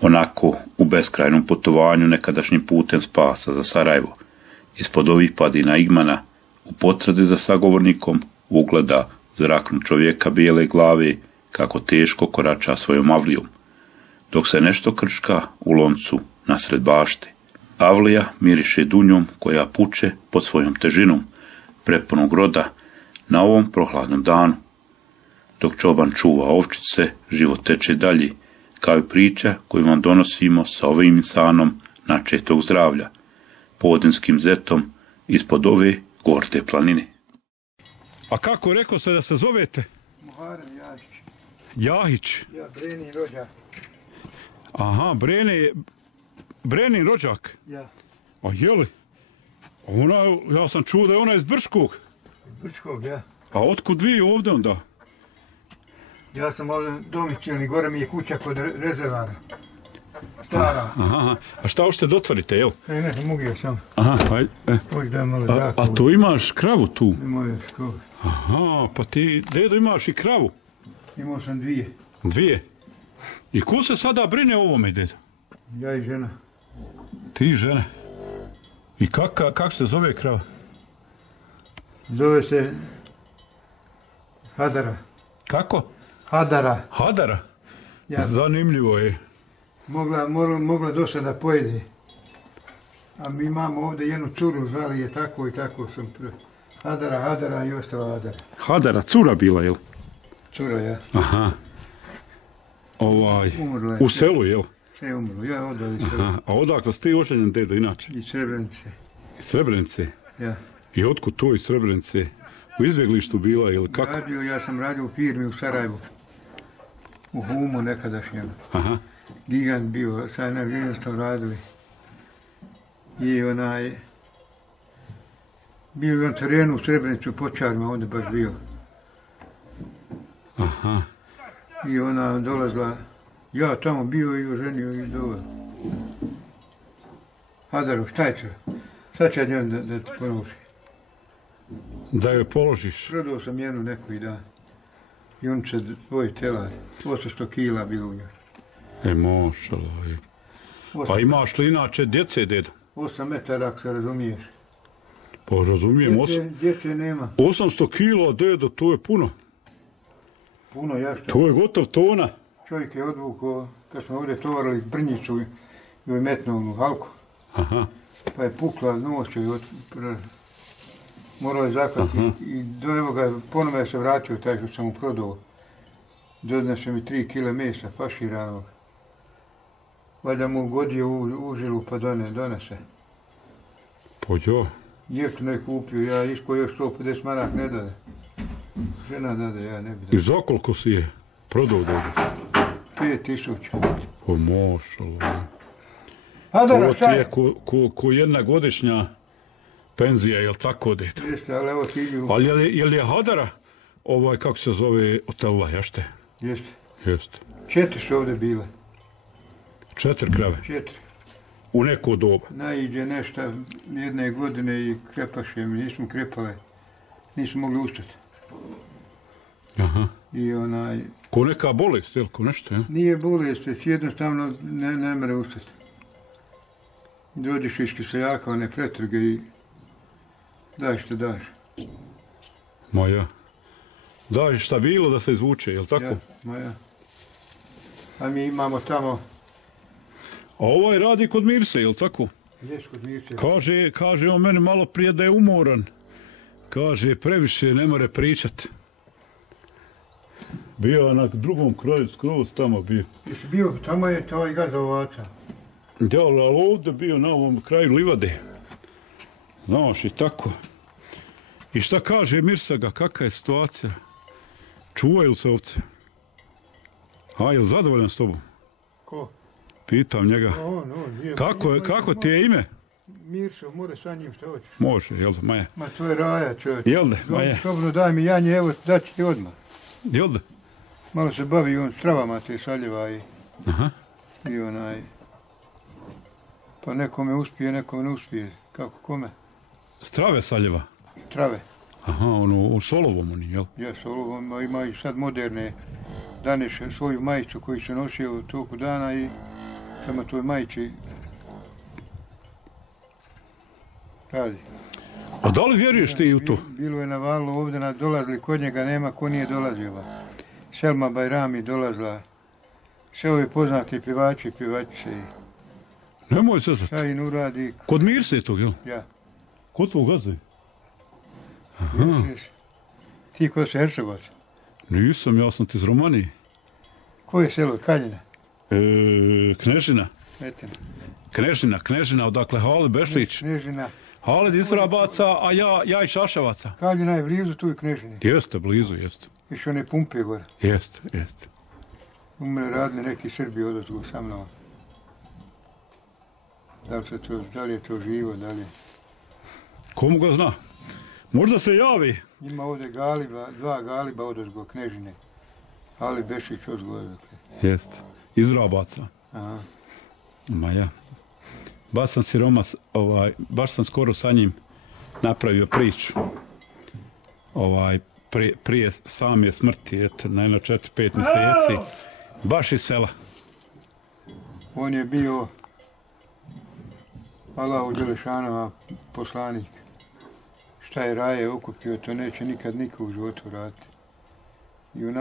Onako, u beskrajnom putovanju nekadašnjim putem spasa za Sarajevo, ispod ovih padina Igmana, u potrazi za sagovornikom, ugleda zraknu čovjeka bijele glave, kako teško korača svojom avlijom, dok se nešto krčka u loncu nasred bašte. Avlija miriše dunjom koja puče pod svojom težinom, prepunog roda, na ovom prohladnom danu. Dok čoban čuva ovčice, život teče dalje, kao i priča koju vam donosimo sa ovim insanom načetog zdravlja, podenskim zetom ispod ove gorte planine. A kako rekao ste da se zovete? Muharem Jahić. Jahić? Ja, Brenin rođak. Aha, Brenin rođak? Ja. A jeli? Ja sam čuo da je ona iz Brčkog. Brčkog, ja. A otkud vi ovdje onda? Ja sam ovdje domicilni, gore mi je kuća kod rezervara. Stara. Aha, a šta hoćete dotvorite, jel? Ne, mogio sam. Aha, ajde. Hoć da je malo zraka. A tu imaš kravu tu? Moje škole. Aha, pa ti, dedo, imaš i kravu? Imao sam dvije. Dvije? I ko se sada brine o ovome, dedo? Ja i žena. Ti i žena? I kak se zove krava? Zove se Hadara. Kako? Hadara. Hadara? Ja. Zanimljivo je. Mogla do sada pojede. A mi imamo ovdje jednu curu, zvali je tako i tako sam Hadara i ostala Hadara. Hadara, cura bila, jel? Cura, ja. Aha. Umrla je. U selu, jel? Sve je umrlo, ja odali selu. Aha. A odakle ste ti oženjen, dedo, inače? Iz Srebrenice. Iz Srebrenice? Ja. I otkud to iz Srebrenice? U izbjeglištu bila ili kako? Ja sam radio u firmi u Sarajevu. U Humu nekadašnjem. Aha. Gigant bio, sad na vrijeme smo radili. I bio je na terenu u Srebrenicu, u Počarima, onda baš bio. Aha. I ona dolazila, ja tamo bio i oženio i doveo. Hadaru, šta je to? Sad će njom da ti položi. Da joj položiš? Prodao sam jednu neku i dan. I on će dvoje tela, 800 kila bilo u njoj. Mošala. A imaš li inače djece, dedo? 8 metara, ako se razumiješ. Pa razumijem, Djece nema. 800 kila, dedo, to je puno. Puno, ja što? To je gotov tona. Čovjek je odvukao, kad smo ovdje tovarili Brnjicu i joj metnuo u halku. Aha. Pa je pukla noć i morao je zaklati. I do evo ga, ponovno se vratio taj što sam mu prodao. Dodnese mi 3 kile mesa faširanog. Valjda mu ugodio u žilu pa donese. Pa jo. Jeftino je kupio, ja isko još 150 marak ne dade. Žena dade, ja ne bi dade. I za koliko si je prodao, dedo? 5000. Pa mošala. Hadara, šta je? Ko jedna godišnja penzija, jel tako, dedo? Jeste, ali evo ti idu. Ali je li Hadara, kako se zove, otela, ješte? Jeste. Jeste. 4 su ovdje bile. 4 krave? 4. U neko doba? Naiđe nešto jedne godine i krepaše mi, nismo krepale. Nismo mogli ustati. Aha. I ko neka bolest, jel, ko nešto, jel? Nije bolest, jednostavno ne mere ustati. Dođeš iš kisajaka, one pretrge i daj što daš. Ma ja. Daj šta bilo da se izvuče, jel tako? Ja, ma ja. A mi imamo tamo... A ovaj radi kod Mirse, jel tako? Jes, kod Mirse. Kaže on meni malo prije da je umoran. Kaže, previše ne more pričat. Bio na drugom kraju, skroz tamo bio. Jesi bio, tamo je to i gazovaca. Da, ali ovdje bio na ovom kraju livade. Znaš, i tako. I šta kaže Mirsaga, kakva je situacija? Čuvaju se ovce? A, je li zadovoljan s tobom? Ko? Pitam njega. Kako ti je ime? Mirso, more sa njim što hoćeš. Može, jel da, Maja? Ma to je raja, čovječ. Jel da, Maja? Slobodno daj mi janje, evo, daći ti odmah. Jel da? Malo se bavi on s travama te saljeva i... Aha. I pa nekome uspije, nekome ne uspije. Kako, kome? Strave saljeva? Trave. Aha, u Solovom oni, jel? Ja, Solovom, ima i sad moderne. Daneš svoju majicu koju se nosio u toku dana i Samo tvoj majči radi. A da li vjeruješ ti u to? Bilo je na valu ovdje, dolazili kod njega, nema ko nije dolazio. Selma Bajrami dolazila. Sve ovi poznati pjevači, pjevačice. Nemoj se zati. Šta im uradi? Kod Mirse tog, jel? Ja. Kod tvog gazde? Jes. Ti ko si Hercegovac? Nisam, ja sam ti iz Romanije. Koje selo? Kaljina? Knežina. Etina. Knežina, odakle Halid Bešlić. Knežina. Halid iz Vrabaca, a ja iz Šaševaca. Kaljina je blizu tu i Knežini. Jeste, blizu, jeste. Iš one pumpe gore. Jeste. U mene radili neki Srbi odozgu sa mnom. Da li je to živo, da li je... Komu ga zna? Možda se javi. Ima ovdje galiba, 2 galiba odozgo Knežine. Halid Bešlić odgovorio. Jeste. Iz Vrabaca. Aha. Ma ja. Baš sam skoro sa njim napravio priču. Prije same smrti, na 4-5 mjeseci. Baš iz sela. On je bio Allahu Đelešanova poslanik. Šta je raje okupio, to neće nikad niko u životu raditi. I u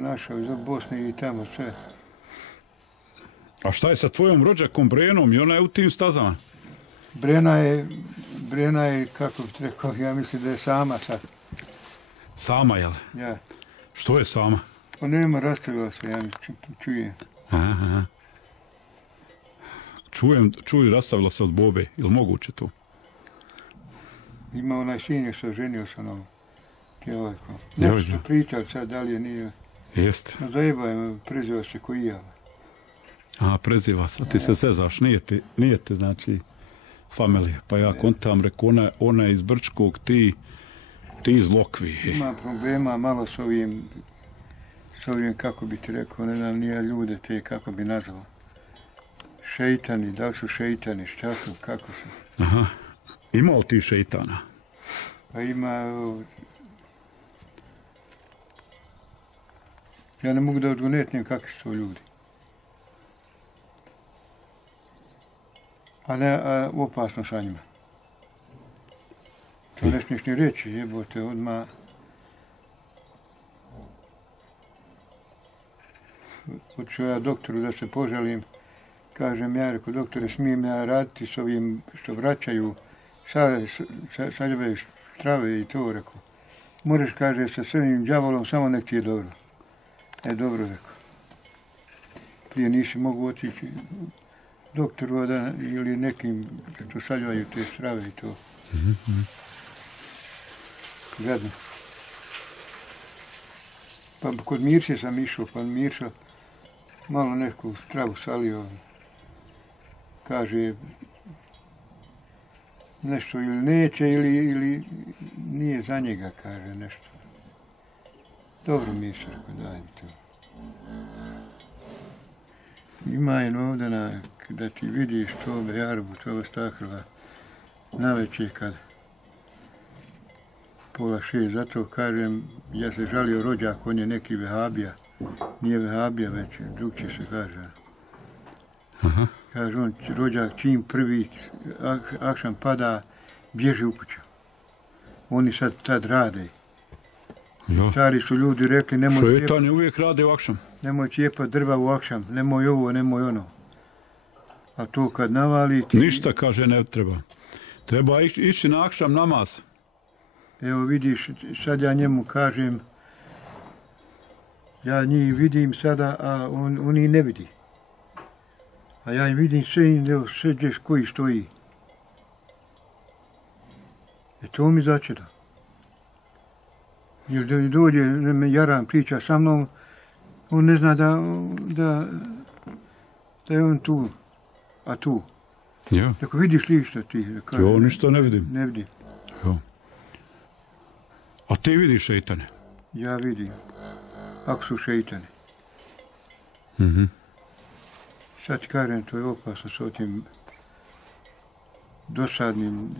našoj Bosni i tamo sve. A šta je sa tvojom rođakom Brenom? I ona je u tim stazama? Brena je, kako bih rekao, ja mislim da je sama sad. Sama, jel? Ja. Što je sama? Pa nema, rastavila se, ja čujem. Aha. Čuju, rastavila se od Bobe. Jel moguće to? Ima onaj sin što ženio sa onom pjevajkom. Nešto su pričali sad, da li je nije. Jeste. No zajeba je, preziva se ko i ja. A, preziva se. Ti se sezaš, nije ti, znači, familija. Pa ja kontam, reku, ona je iz Brčkog, ti iz Lokvi. Ima problema malo s ovim, kako bi ti rekao, ne znam, nije ljude te, kako bi nazvao. Šeitani, da li su šeitani, šta su, kako su. Aha. Ima li ti šeitana? Pa ima... Ja ne mogu da odgonetnem kakvi su to ljudi. A opasno sa njima. To ne smiješ ni reći, jebote, odmah... Hoću ja doktoru da se požalim. Kažem ja, rekao, doktore, smijem ja raditi s ovim što vraćaju saljeve trave i to, rekao. Moraš, kaže, sa crnim đavolom, samo nek ti je dobro. Dobro, rekao. Prije nisi mogu otići doktoru ili nekim što saljevaju te strave i to. Gadno. Pa kod Mirše sam išao, pa Mirša malo neku stravu salio. Kaže, nešto ili neće ili nije za njega, kaže nešto. Dobro Mirša, rekao, daj mi to. Ima je ovdje da ti vidiš to bejarbu, to stakrva, navečer kad 5:30, zato kažem, ja se žalio rođak, on je neki vehabija, nije vehabija već, drugče se kaže. Aha. Kaže on, rođak čim prvi akšam pada, bježi u kuću. Oni sad rade. Jo. Stari su ljudi rekli, šeitani uvijek rade u akšam. Nemoj cijepat drva u akšam, nemoj ovo, nemoj ono. A to kad navali... Ništa, kaže, ne treba. Treba ići na akšam namaz. Evo vidiš, sad ja njemu kažem, ja njih vidim sada, a on ih ne vidi. A ja im vidim sve gdje koji stoji. To mi začeda. Jer dođe, me Jaran priča sa mnom, on ne zna da je on tu, a tu. Ja. Tako vidiš li što ti? Jo, ništa ne vidim. Ne vidim. Jo. A ti vidiš šeitane? Ja vidim. Ako su šeitani. Sad ti kažem, to je opasno s otim dosadnim.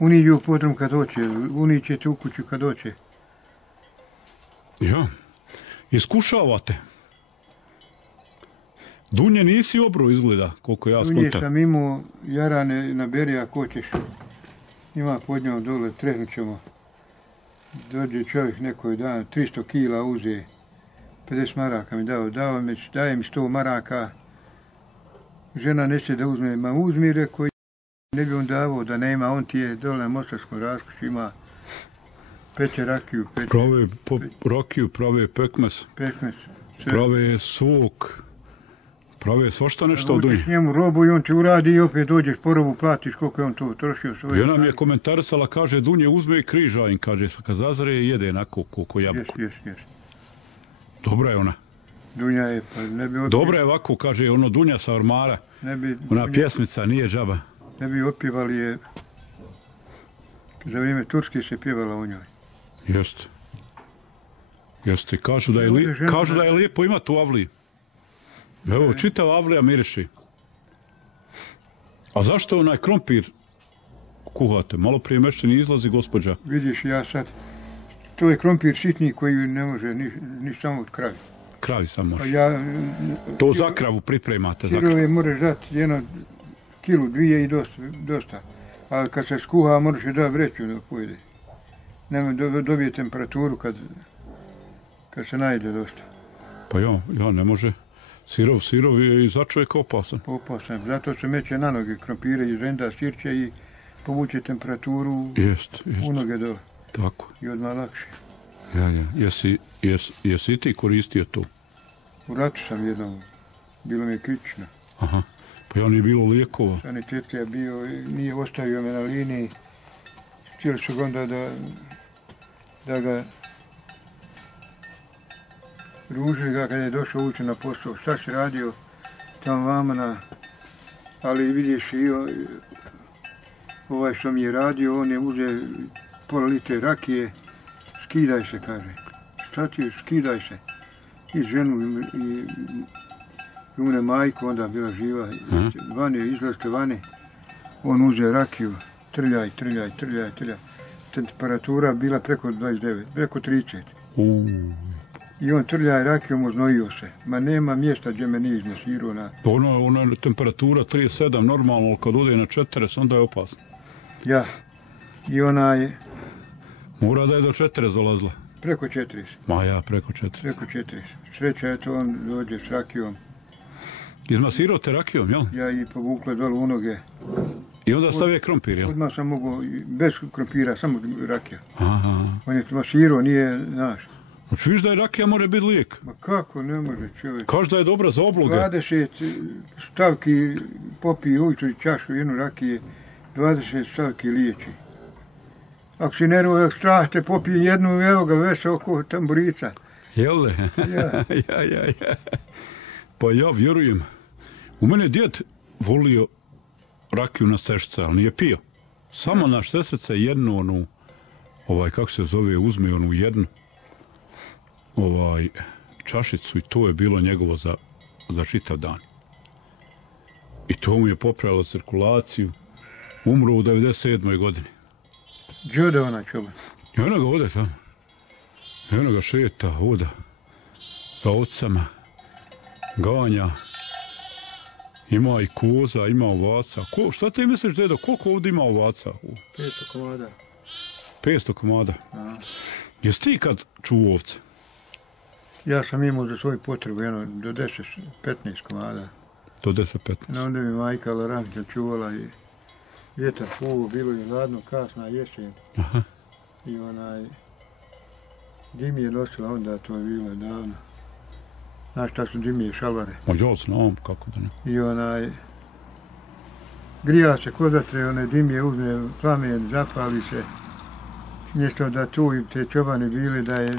Oni idu u podrum kad hoće, oni će te u kuću kad hoće. Ja. Iskušavate. Dunje nisi obro izgleda, koliko ja Dunje skontam. sam imao jarane na beri, ako ćeš. Ima pod njom dole, trehnut ćemo. Dođe čovjek nekoj dan, 300 kila uze, 50 maraka mi daje mi 100 maraka. Žena neće da uzme, ma uzmi, rekao, ne bi on davao da nema, on ti je dole na Mostarskom raskršću, ima peče rakiju, Prave rakiju, prave pekmes, prave sok, prave svašta nešto od Dunje. Učiš njemu robu i on ti uradi i opet dođeš po robu, platiš koliko je on to trošio. Jedna mi je komentarisala, kaže, Dunje uzme i križa im, kaže, kad zazre jede onako koliko jabuku. Jes. Dobra je ona. Dunja je, pa ne bi... Dobra je ovako, kaže, ono Dunja sa ormara. Ona pjesmica, nije džaba. Ne bi otpjevali je... Za vrijeme Turske se pjevala o njoj. Jeste. Kažu da je lijepo imati u avliji. Evo, čitav avlija miriši. A zašto onaj krompir kuhate? Malo prije mešćeni izlazi, gospođa. Vidiš, ja sad... To je krompir sitni koji ne može ni samo od kravi. Kravi sam može. Pa to za kravu pripremate. Sirove možeš dati jedno kilu, dvije i dosta. Ali kad se skuha, moraš je dati vreću da pojede. Dobije temperaturu kad se najde dosta. Pa ja ne može. Sirov je i za čovjeka opasan. Opasan. Zato se meće na noge krompire iz renda, sirće i povuče temperaturu u noge dole. Tako. I odmah lakše. Jesi i ti koristio to? U ratu sam jednom. Bilo mi je kritično. Aha. Pa ja nije bilo lijekova. Sanitet je bio, nije ostavio me na liniji. Htjeli su onda da ga ružili ga kad je došao ući na posao. Šta si radio tamo vama ali vidiš i ovaj što mi je radio, on je uzeo pola litre rakije, skidaj se, kaže. Šta ti je, skidaj se. I ženu i une majku, onda bila živa, izlazite vani, on uzeo rakiju, trljaj. Temperatura bila preko 29, preko 30. I on trljaj rakijom, oznojio se. Ma nema mjesta gdje me nije iznesirao na... Ona je temperatura 37, normalno, ali kad ode na 40, onda je opasno. Ja. I ona je... Mora da je do 40 dolazila. Preko 40. Ma ja, preko 40. Preko 40. Sreća je to, on dođe s rakijom. Izmasirao te rakijom, jel? Ja i povukla dole u noge. I onda stavio krompir, jel? Odmah sam mogao, bez krompira, samo rakija. Aha. On je masirao, nije naš. Znači viš da je rakija može biti lijek? Ma kako, ne može čovjek. Kaži da je dobra za obloge. 20 stavki popije ujutro i čašu jednu rakije, 20 stavki liječi. Ako si nervovan, strah te popije jednu, evo ga već oko tamburica. Jel le? Ja. Ja. Pa ja vjerujem. U mene djed volio rakiju na stešice, ali nije pio. Samo na stešice jednu onu, kako se zove, uzme onu jednu čašicu i to je bilo njegovo za čitav dan. I to mu je popravilo cirkulaciju. Umro u 97. godini. Gdje ode ona čoban? I ona ga ode tamo. I ona ga šeta, hoda za ovcama, ganja. Ima i koza, ima ovaca. Šta ti misliš, dedo, koliko ovdje ima ovaca? 500 komada. 500 komada? Aha. Jesi ti kad čuo ovce? Ja sam imao za svoju potrebu do 10-15 komada. Do 10-15? Onda mi majka Laranka čuvala i vjetar fuo, bilo je hladno, kasna jesen. Aha. I dim je nosila onda, to je bilo davno. Znaš šta su dimije šalvare? Ma ja znam, kako da ne. I grijala se kozatre, dimije uzme plamen, zapali se. Mjesto da tu te čobani bili da je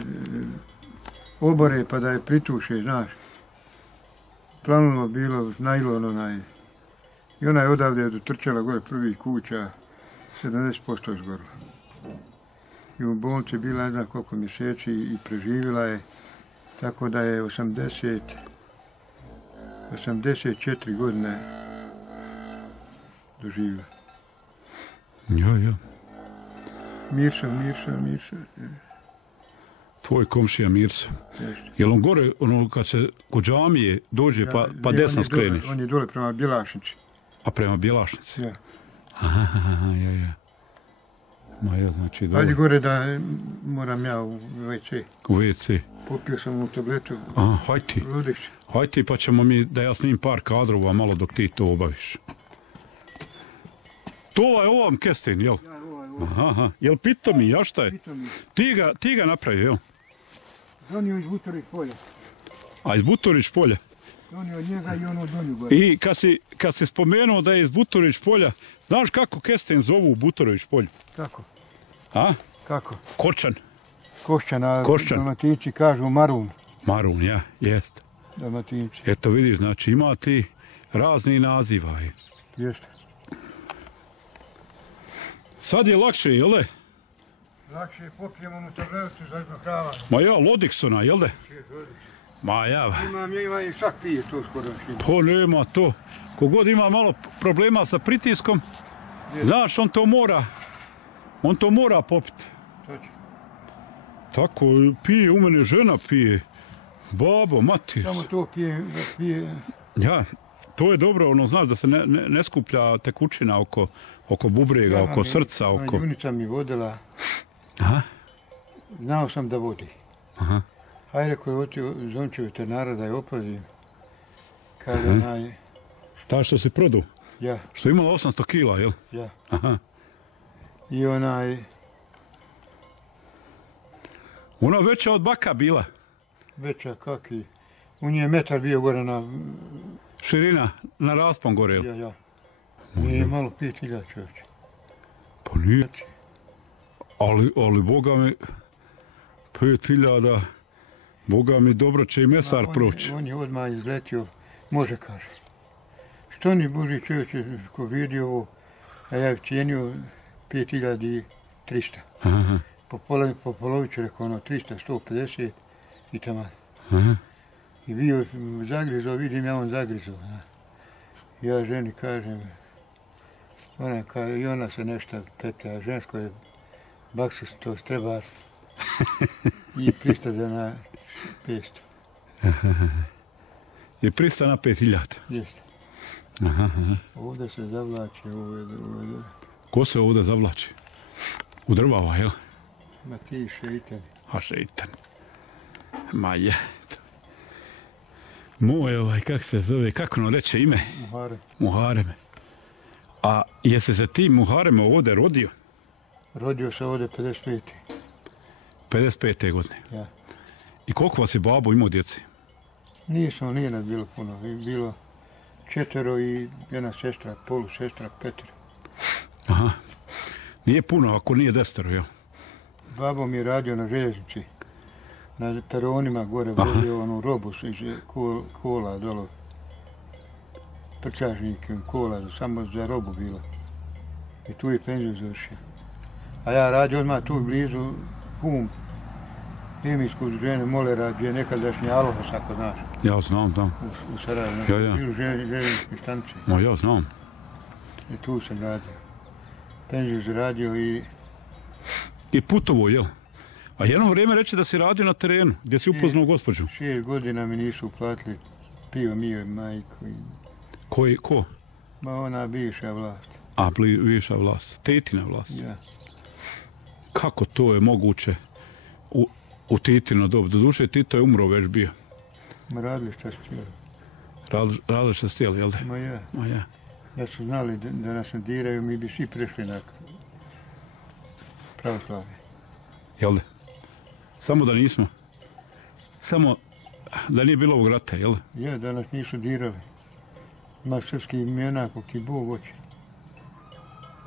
obore pa da je prituše, znaš. Planulo bilo, najlon I ona je odavde dotrčala gore prvih kuća, 70% izgorila. I u bolnici bila ne znam koliko mjeseci i preživjela je, tako da je 84 godine doživjela. Ja. Mirša. Tvoj komšija Mirso. Jel on gore, ono, kad se kod džamije dođe, pa desno skreniš? On je dole prema Bjelašnici. A prema Bjelašnici? Ja. Aha, ja. Ma ja, znači dobro. Hajde gore da moram ja u WC. U WC. Popio sam u tabletu. Aha, hajti. Ludiš. Hajti, pa ćemo mi, da ja snim par kadrova malo dok ti to obaviš. To je ovam kesten, jel? Ja, ovo. Aha. Jel pito mi, ja šta je? Pitam. Ti ga napravi, jel? Donio iz Butorih polja. A iz Butorić polja? Donio od njega i ono donju gore. I kad si spomenuo da je iz Butorić polja, znaš kako kesten zovu u Butorić polju? Kako? A? Kako? Kočan. Košćan. Košćan. Dalmatinci kažu marun. Marun, ja, jest. Dalmatinci. Eto vidiš, znači ima ti razni naziva. Jeste. Sad je lakše, jel de? Lakše popijemo u tabletu za izmahravanje. Ma ja, Lodiksona, jel de? Ma ja. Ima i svak pije to skoro. To nema to. Kogod ima malo problema sa pritiskom, znaš, on to mora popiti. Tako, pije, u mene žena pije. Babo, mati. Samo to pije. Ja, to je dobro, ono, znaš, da se ne skuplja tekućina oko bubrega, oko srca, oko... Junica mi vodila. Aha. Znao sam da vodi. Aha. Hajde, rekao je otio zonče veterinara da je opazim. Kada onaj... Ta što si prodao? Ja. Što je imala 800 kila, jel? Ja. Aha. I onaj... Ona veća od baka bila. Veća kaki. U nje metar bio gore na... Širina, na raspon gore, jel? Ja. Nije malo 5000 čovječe. Pa nije. Ali boga mi, 5000, boga mi dobro će i mesar proći. On je odmah izletio, može kaže. Što ni Boži čovječe, ko vidi ovo, a ja cijenio 5300. Aha. Po poloviću rekao ono 300, 150 i taman. Aha. I bio zagrizao, vidim ja on zagrizao. Ja ženi kažem, i ona se nešto pete, a žensko je baksus to treba i pristade na 500. Je prista na 5000. Jeste. Aha. Ovdje se zavlači, ovdje. Ko se ovdje zavlači? U drvava, jel? Ma ti šeitan. A šeitan. Ma je. Moj, kak se zove, kako ono reče ime? Muharem. A jesi se ti Muharem ovdje rodio? Rodio se ovdje 55. 55. godine? Ja. I koliko vas je babo imao djeci? Nije nas bilo puno. Bilo 4 i jedna sestra, polusestra, 5. Aha. Nije puno ako nije 10, jel? Babo mi je radio na željeznici. Na peronima gore vodio onu robu iz kola dolo. Prčažnik kola, samo za robu bilo. I tu je penziju završio. A ja radio odmah tu blizu PUM, hemijsko udruženje Molera, gdje je nekadašnji Alhos, ako znaš. Ja znam, da. U Sarajevu, bilo željezničke stanice. Ma ja znam. I tu sam radio. Penziju zaradio i... I putovo, jel? A jedno vrijeme reče da si radio na terenu, gdje si upoznao gospođu. 6 godina mi nisu uplatili pivo, mio i majku. Ko? Ma ona bivša vlast. A, bivša vlast. Tetina vlast. Ja. Kako to je moguće u Titino dobu? Doduše, Tito je umro već bio. Ma radili šta su htjeli. Radili šta su htjeli, jel da? Ma ja. Da su znali da nas diraju, mi bi svi prešli na pravoslavlje. Jel da? Samo da nismo. Samo da nije bilo ovog rata, jel da? Ja, da nas nisu dirali. Ima srpski imena, kog ti Bog hoće.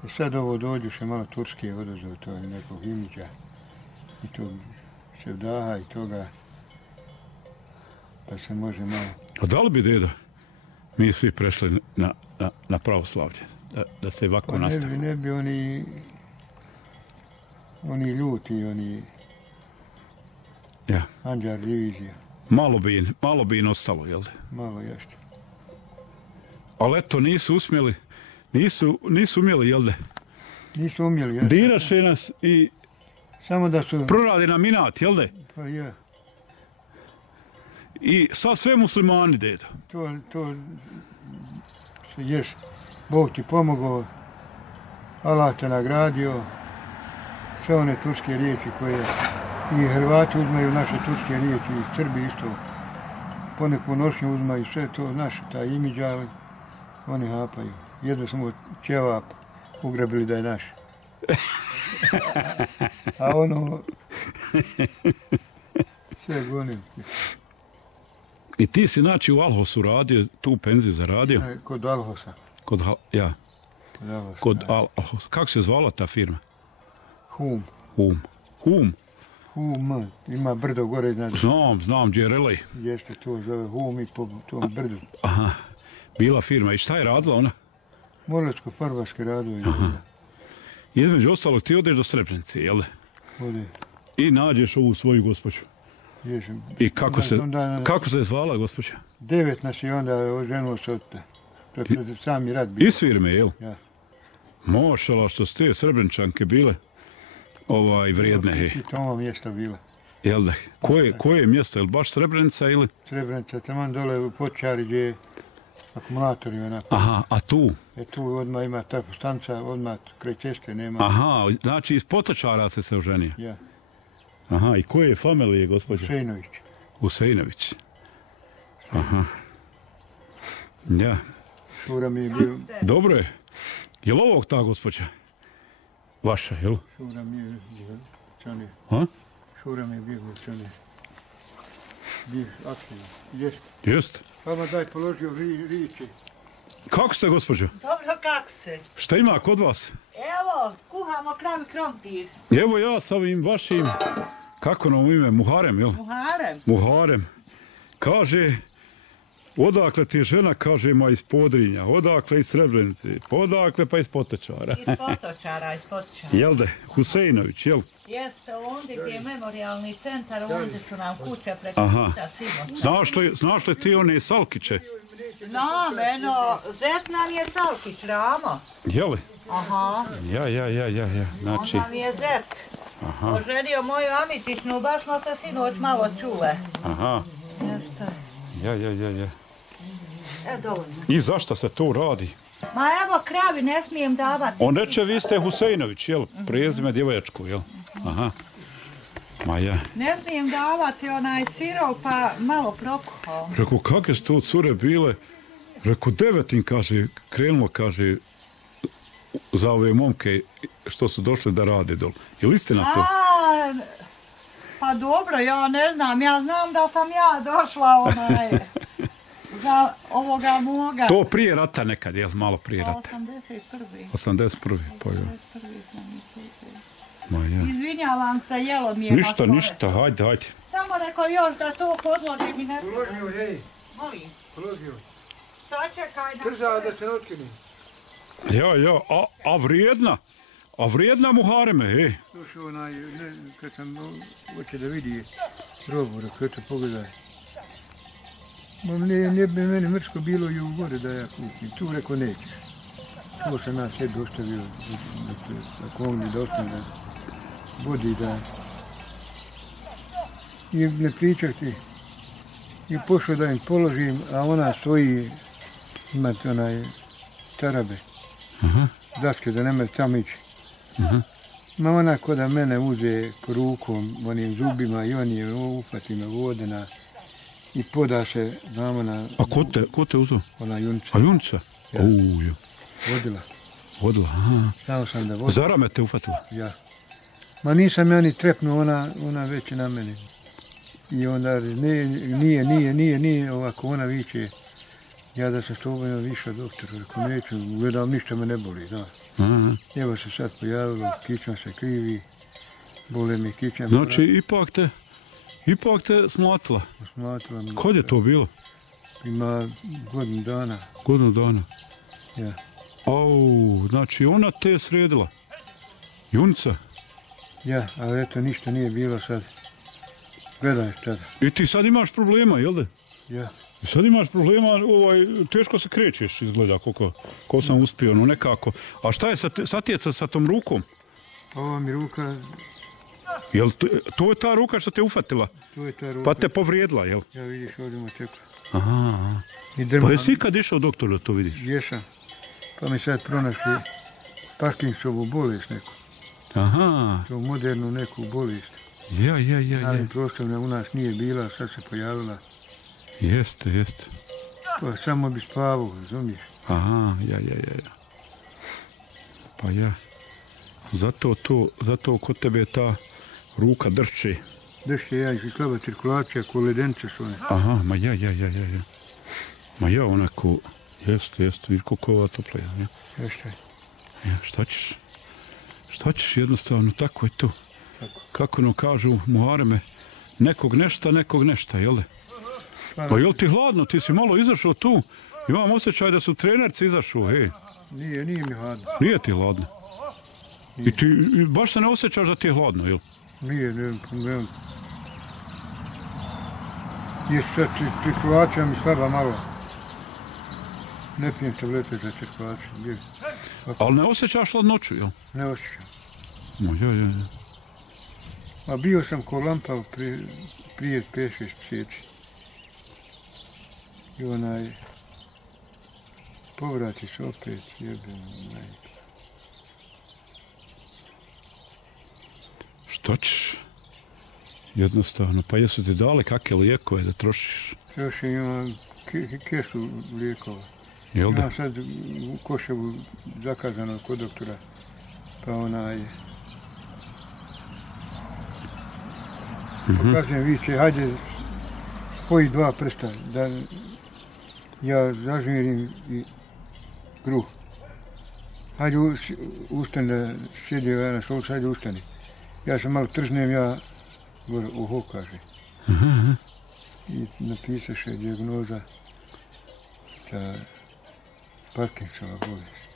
I sad ovo dođu se malo turske odozove, to je nekog Himića. I to Sevdaha i toga. Pa se može malo... A da li bi, deda, mi svi prešli na pravoslavlje? Da se ovako nastavi? Ne bi oni ljuti, oni... Ja. Anđar divizija. Malo bi im ostalo, jel da? Malo ješće. Ali eto, nisu umjeli, jel da? Nisu umjeli, jel da? Diraše nas i samo da su... proradi nam inat, jel da? Pa ja. I sad sve muslimani, dedo. To se ješ. Bog ti pomogao. Allah te nagradio. Sve one turske riječi koje i Hrvati uzmaju naše turske riječi i Srbi isto. Poneku nošnju uzmaju sve to naše, taj imidža, oni hapaju. Jedno smo ćevap ugrabili da je naš. A ono sve gonim. I ti si znači u Alhosu radio, tu penziju zaradio? Kod Alhosa. Ja. Kod Alhosa. Kako se zvala ta firma? Hum. Hum? Hum, ima brdo gore. Znam, gdje je relej. Jeste, to zove Hum i po tom brdu. Aha, bila firma. I šta je radila ona? Morlecko-farbarske radove. Između ostalog ti odeš do Srebrenice, jel? Ode. I nađeš ovu svoju gospođu. Ježem. I kako se zvala gospođa? 9 nas je onda oženilo se od te. To je sami rad bio. Iz firme, jel? Ja. Mošala što ste Srebreničanke bile vrijedne. I to mjesto bilo. Jel da? Koje je mjesto? Je li baš Srebrenica ili? Srebrenica, tamo dole u Počari gdje je akumulatori onako. Aha, a tu? Tu odmah ima tako stanca, odmah kraj ceste nema. Aha, znači iz Potočara se oženio? Ja. Aha, i koje je familije, gospođa? Usejnović. Aha. Ja. Šura mi je bio... Dobro je. Je li ovog ta gospođa? Vaša, jel? Šura mi je bio čanin. Ha? Šura mi je bio čanin. Bio aktivno. Jest. Vama daj položio riječi. Kako ste, gospođo? Dobro, kako se? Šta ima kod vas? Evo, kuhamo kravi krompir. Evo ja sa ovim vašim, kako nam ime, Muharem, jel? Muharem. Kaže, odakle ti je žena, kaže, ma iz Podrinja, odakle iz Srebrenice, odakle pa iz Potočara. Iz Potočara. Jel de, Husejnović, jel? Jeste, ondje gdje je memorialni centar, ondje su nam kuće preko puta svima. Znaš li ti one Salkiće? Znam, zet nam je Salkić, Ramo. Jel? Aha. Ja. Znači... On nam je zet. Oženio moju Amitičnu, baš smo se sinoć malo čule. Aha. Nešto. Ja. Dovoljno. I zašto se to radi? Ma evo, kravi ne smijem davati. On reče, vi ste Husejnović, jel? Prezime djevojačko, jel? Aha. Ma ja. Ne smijem davati onaj sirov, pa malo prokuhao. Rekao, kakve su to cure bile? Rekao, 9 kaže, krenulo, kaže, za ove momke što su došli da rade dol. Je li istina to? Pa dobro, ja ne znam. Ja znam da sam ja došla za ovoga moga. To prije rata nekad, jel? Malo prije rata. 81. Pa ja. Ma ja. Izvinjavam se, jelo mi je na skore. Ništa, hajde. Samo rekao još da to podložim i ne... Položio, hej. Molim. Položio. Sačekaj na... Država da se ne otkini. Ja, a vrijedna Muhareme, hej. Slušaj, kad sam hoće da vidi robu, rekao, to pogledaj. Ne bi meni mrsko bilo i u gore da ja kupim. Tu rekao nećeš. Ovo sam nas sebi ostavio, ako on mi da ostane da vodi da... I ne pričak ti. I pošao da im položim, a ona stoji, imate onaj tarabe, daske da nema tamo ići. Ma ona ko da mene uze rukom, onim zubima i on je ufati me vodena i poda se, znamo na... A ko te uzeo? Ona Junica. A Junica? Ja. Vodila, aha. Znao sam da vodila. Zarame te ufatila? Ja. Ma nisam ja ni trepnuo, ona već je na mene. I onda, nije, ovako ona viče, ja da sam s tobom više doktor, ako neću, gledam, ništa me ne boli, da. Evo se sad pojavilo, kičma se krivi, bole mi kičma. Znači, ipak te smlatila? Smlatila me. Kad je to bilo? Ima godinu dana. Godinu dana? Ja. Znači ona te je sredila? Junica? Ja, ali eto ništa nije bilo sad. Gledaj tada. I ti sad imaš problema, jel da? Ja. I sad imaš problema, teško se krećeš, izgleda, koliko sam uspio, nekako. A šta je satjeca sa tom rukom? Ova mi ruka Jel to je ta ruka što te ufatila? To je ta ruka. Pa te povrijedila, jel? Ja vidiš, ovdje mu tekla. Aha. I drma. Pa jesi ikad išao doktor da to vidiš? Jesam. Pa mi sad pronašli Parkinsovu bolest neku. Aha. To modernu neku bolest. Ja. Na ovim prostorima u nas nije bila, sad se pojavila. Jeste. Pa samo bi spavao, razumiješ? Aha, ja. Pa ja. Zato kod tebe ta ruka drče. Drže ja i slaba cirkulacija, ko ledence su one. Aha, ma ja. Ma ja onako, jeste, vidiš koliko je ova topla, ja. Jeste. Ja, šta ćeš jednostavno, tako je to. Kako no kažu Muhareme, nekog nešta, jel' de? Pa jel ti hladno, ti si malo izašao tu, imam osjećaj da su trenerci izašao, hej. Nije mi hladno. Nije ti hladno? I ti baš se ne osjećaš da ti je hladno, jel? Nije. Je sad cirkulacija mi slaba malo. Ne pijem tablete za cirkulaciju. Ali ne osjećaš hladnoću, jel? Ne osjećam. Ma ja. A bio sam ko lampa prije 5-6 mjeseci. I povrati se opet, jebeno, majke. Što ćeš? Jednostavno, pa jesu ti dali kakve lijekove da trošiš? Trošim, imam kesu lijekova. Jel da? Imam sad u Koševu zakazano kod doktora, pa pokazujem viće, hajde spoji 2 prsta, da ja zažmirim i kruh. Hajde ustani da sjedi na stolu, hajde ustani. Ja sam malo trznem, ja gore uho, kaže. Aha. I napisaše dijagnoza ta Parkinsova bolest.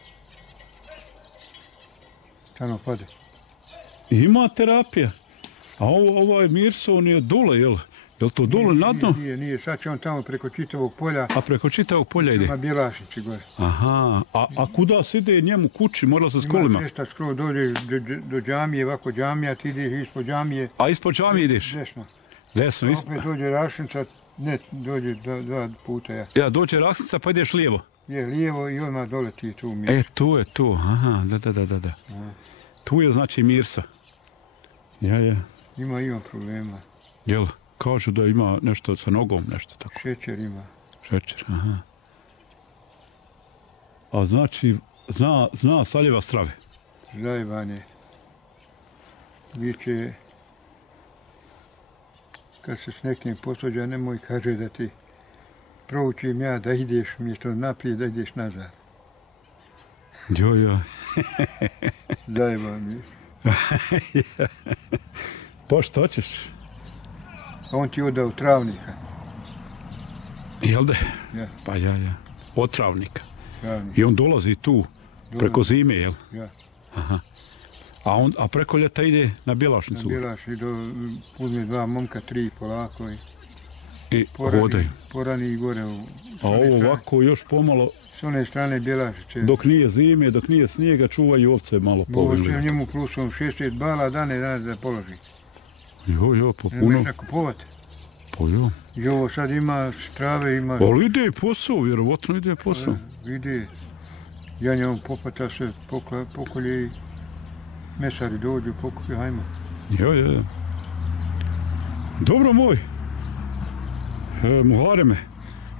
Stano pade. Ima terapija. A ovo je Mirso, on je dole, jel? Jel to dole na dno? Nije, sad će on tamo preko čitavog polja. A preko čitavog polja ide? Na Bjelašnici gore. Aha, a kuda se ide njemu kući, mora se s kolima? Ima cesta skoro dođeš do džamije, ovako džamija, ti ideš ispod džamije. A ispod džamije ideš? Desno, ispod. Opet dođe rašnica, ne, dođe 2 puta ja. Ja, dođe rašnica pa ideš lijevo? Je, lijevo i odmah dole ti tu Mirsa. E, tu je tu, aha, da. Aha. Tu je znači Mirsa. Ja. Ima problema. Jel, kažu da ima nešto sa nogom, nešto tako. Šećer ima. Šećer, aha. A znači, zna saljeva strave? Zajebane. Viće, kad se s nekim posvađa, nemoj kaže da ti proučim ja da ideš mjesto naprijed, da ideš nazad. Jo. Zajebane. Pa šta ćeš? On ti odao travnika. Jel de? Ja. Pa ja. Od travnika. Travnik. I on dolazi tu, preko zime, jel? Ja. Aha. A preko ljeta ide na Bjelašnicu? Na Bjelašnicu, uzme 2 momka, 3 polako i hodaju. Porani gore. A ovo ovako još pomalo... S one strane Bjelašnice. Dok nije zime, dok nije snijega, čuvaju ovce malo povili. Ovo će njemu plusom 60 bala dane da položi. Jo, pa puno. Ne možeš nakupovati. Pa jo. I ovo sad ima strave, ima... Ali ide i posao, vjerovatno ide posao. Ide. Ja njom popata se pokolje i mesari dođu, pokolje, hajmo. Jo. Dobro moj. Muhareme,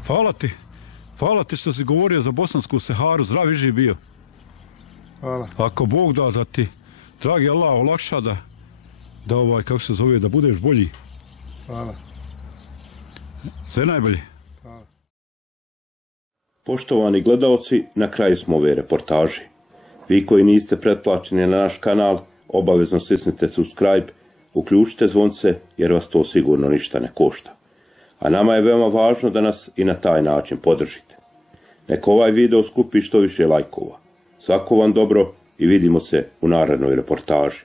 hvala ti što si govorio za Bosansku Saharu, zdrav i živ bio. Hvala. Ako Bog da ti, dragi Allah, olakša da kako se zove, da budeš bolji. Hvala. Sve najbolje. Hvala. Poštovani gledaoci, na kraju smo ove reportaže. Vi koji niste pretplaćeni na naš kanal, obavezno stisnite subscribe, uključite zvonce jer vas to sigurno ništa ne košta. A nama je veoma važno da nas i na taj način podržite. Neka ovaj video skupi što više lajkova. Svako vam dobro i vidimo se u narednoj reportaži.